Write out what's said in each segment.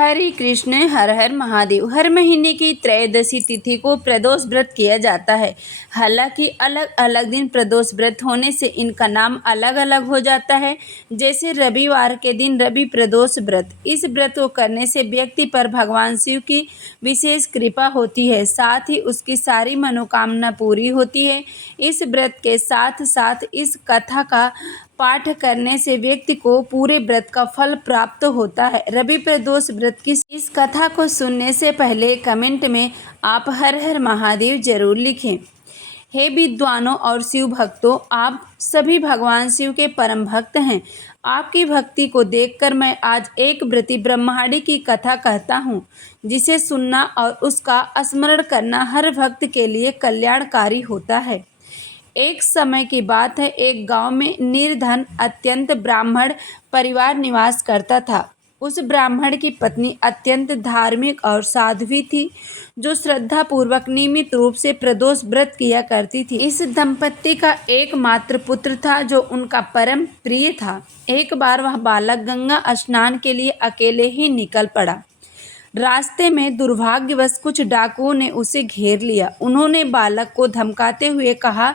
हरे कृष्ण हर हर महादेव। हर महीने की त्रयोदशी तिथि को प्रदोष व्रत किया जाता है। हालांकि अलग अलग दिन प्रदोष व्रत होने से इनका नाम अलग अलग हो जाता है। जैसे रविवार के दिन रवि प्रदोष व्रत। इस व्रत को करने से व्यक्ति पर भगवान शिव की विशेष कृपा होती है, साथ ही उसकी सारी मनोकामना पूरी होती है। इस व्रत के साथ साथ इस कथा का पाठ करने से व्यक्ति को पूरे व्रत का फल प्राप्त होता है। रवि प्रदोष व्रत की इस कथा को सुनने से पहले कमेंट में आप हर हर महादेव जरूर लिखें। हे विद्वानों और शिव भक्तों, आप सभी भगवान शिव के परम भक्त हैं। आपकी भक्ति को देखकर मैं आज एक व्रती ब्रह्माणी की कथा कहता हूँ, जिसे सुनना और उसका स्मरण करना हर भक्त के लिए कल्याणकारी होता है। एक समय की बात है, एक गांव में निर्धन अत्यंत ब्राह्मण परिवार निवास करता था। उस ब्राह्मण की पत्नी अत्यंत धार्मिक और साध्वी थी, जो श्रद्धा पूर्वक नियमित रूप से प्रदोष व्रत किया करती थी। इस दंपत्ति का एकमात्र पुत्र था, जो उनका परम प्रिय था। एक बार वह बालक गंगा स्नान के लिए अकेले ही निकल पड़ा। रास्ते में दुर्भाग्यवश कुछ डाकुओं ने उसे घेर लिया। उन्होंने बालक को धमकाते हुए कहा,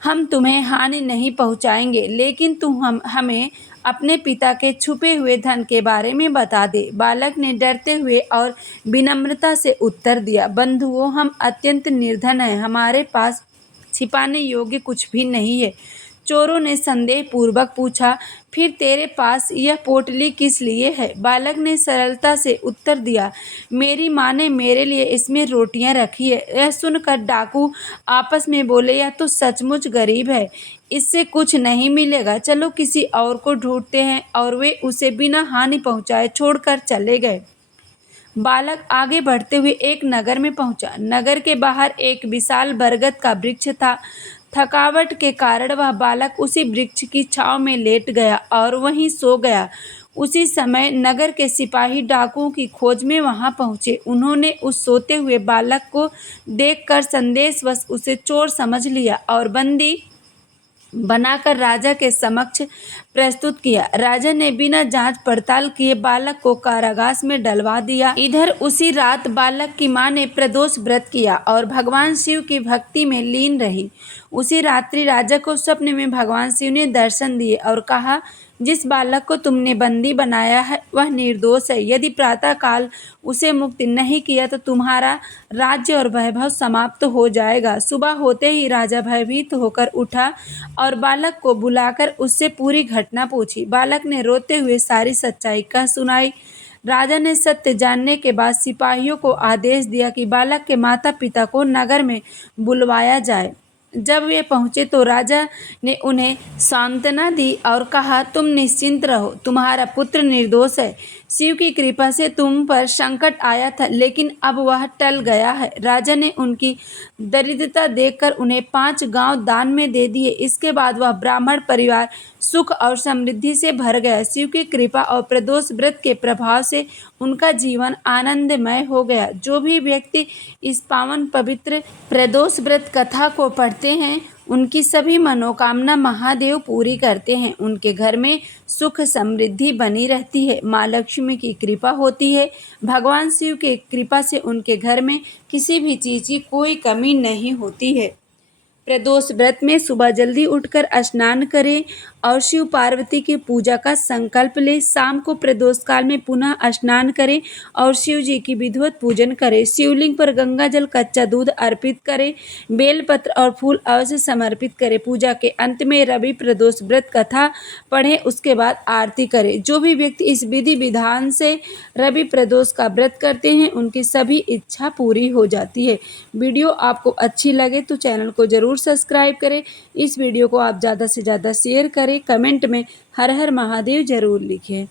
हम तुम्हें हानि नहीं पहुंचाएंगे, लेकिन तुम हमें अपने पिता के छुपे हुए धन के बारे में बता दे। बालक ने डरते हुए और विनम्रता से उत्तर दिया, बंधुओं, हम अत्यंत निर्धन हैं, हमारे पास छिपाने योग्य कुछ भी नहीं है। चोरों ने संदेह पूर्वक पूछा, फिर तेरे पास यह पोटली किस लिए है? बालक ने सरलता से उत्तर दिया, मेरी माँ ने मेरे लिए इसमें रोटियां रखी है। यह सुनकर डाकू आपस में बोले, यह तो सचमुच गरीब है, इससे कुछ नहीं मिलेगा, चलो किसी और को ढूंढते हैं। और वे उसे बिना हानि पहुंचाए छोड़कर चले गए। बालक आगे बढ़ते हुए एक नगर में पहुंचा। नगर के बाहर एक विशाल बरगद का वृक्ष था। थकावट के कारण वह बालक उसी वृक्ष की छांव में लेट गया और वहीं सो गया। उसी समय नगर के सिपाही डाकुओं की खोज में वहां पहुंचे। उन्होंने उस सोते हुए बालक को देखकर संदेशवश उसे चोर समझ लिया और बंदी बनाकर राजा के समक्ष प्रस्तुत किया। राजा ने बिना जांच पड़ताल किए बालक को कारागार में डलवा दिया। इधर उसी रात बालक की मां ने प्रदोष व्रत किया और भगवान शिव की भक्ति में लीन रही। उसी रात्रि राजा को स्वप्न में भगवान शिव ने दर्शन दिए और कहा, जिस बालक को तुमने बंदी बनाया है वह निर्दोष है। यदि प्रातःकाल उसे मुक्त नहीं किया तो तुम्हारा राज्य और वैभव समाप्त हो जाएगा। सुबह होते ही राजा भयभीत होकर उठा और बालक को बुलाकर उससे पूरी घटना पूछी। बालक ने रोते हुए सारी सच्चाई कह सुनाई। राजा ने सत्य जानने के बाद सिपाहियों को आदेश दिया कि बालक के माता पिता को नगर में बुलवाया जाए। जब वे पहुंचे तो राजा ने उन्हें सांत्वना दी और कहा, तुम निश्चिंत रहो, तुम्हारा पुत्र निर्दोष है। शिव की कृपा से तुम पर संकट आया था, लेकिन अब वह टल गया है। राजा ने उनकी दरिद्रता देखकर उन्हें 5 गांव दान में दे दिए। इसके बाद वह ब्राह्मण परिवार सुख और समृद्धि से भर गया। शिव की कृपा और प्रदोष व्रत के प्रभाव से उनका जीवन आनंदमय हो गया। जो भी व्यक्ति इस पावन पवित्र प्रदोष व्रत कथा को पढ़ते हैं, उनकी सभी मनोकामना महादेव पूरी करते हैं। उनके घर में सुख समृद्धि बनी रहती है, माँ लक्ष्मी की कृपा होती है। भगवान शिव की कृपा से उनके घर में किसी भी चीज़ की कोई कमी नहीं होती है। प्रदोष व्रत में सुबह जल्दी उठकर स्नान करें और शिव पार्वती की पूजा का संकल्प लें। शाम को प्रदोष काल में पुनः स्नान करें और शिव जी की विधिवत पूजन करें। शिवलिंग पर गंगा जल कच्चा दूध अर्पित करें। बेलपत्र और फूल अवश्य समर्पित करें। पूजा के अंत में रवि प्रदोष व्रत कथा पढ़ें, उसके बाद आरती करें। जो भी व्यक्ति इस विधि विधान से रवि प्रदोष का व्रत करते हैं, उनकी सभी इच्छा पूरी हो जाती है। वीडियो आपको अच्छी लगे तो चैनल को जरूर सब्सक्राइब करें। इस वीडियो को आप ज़्यादा से ज़्यादा शेयर करें। कमेंट में हर हर महादेव जरूर लिखें।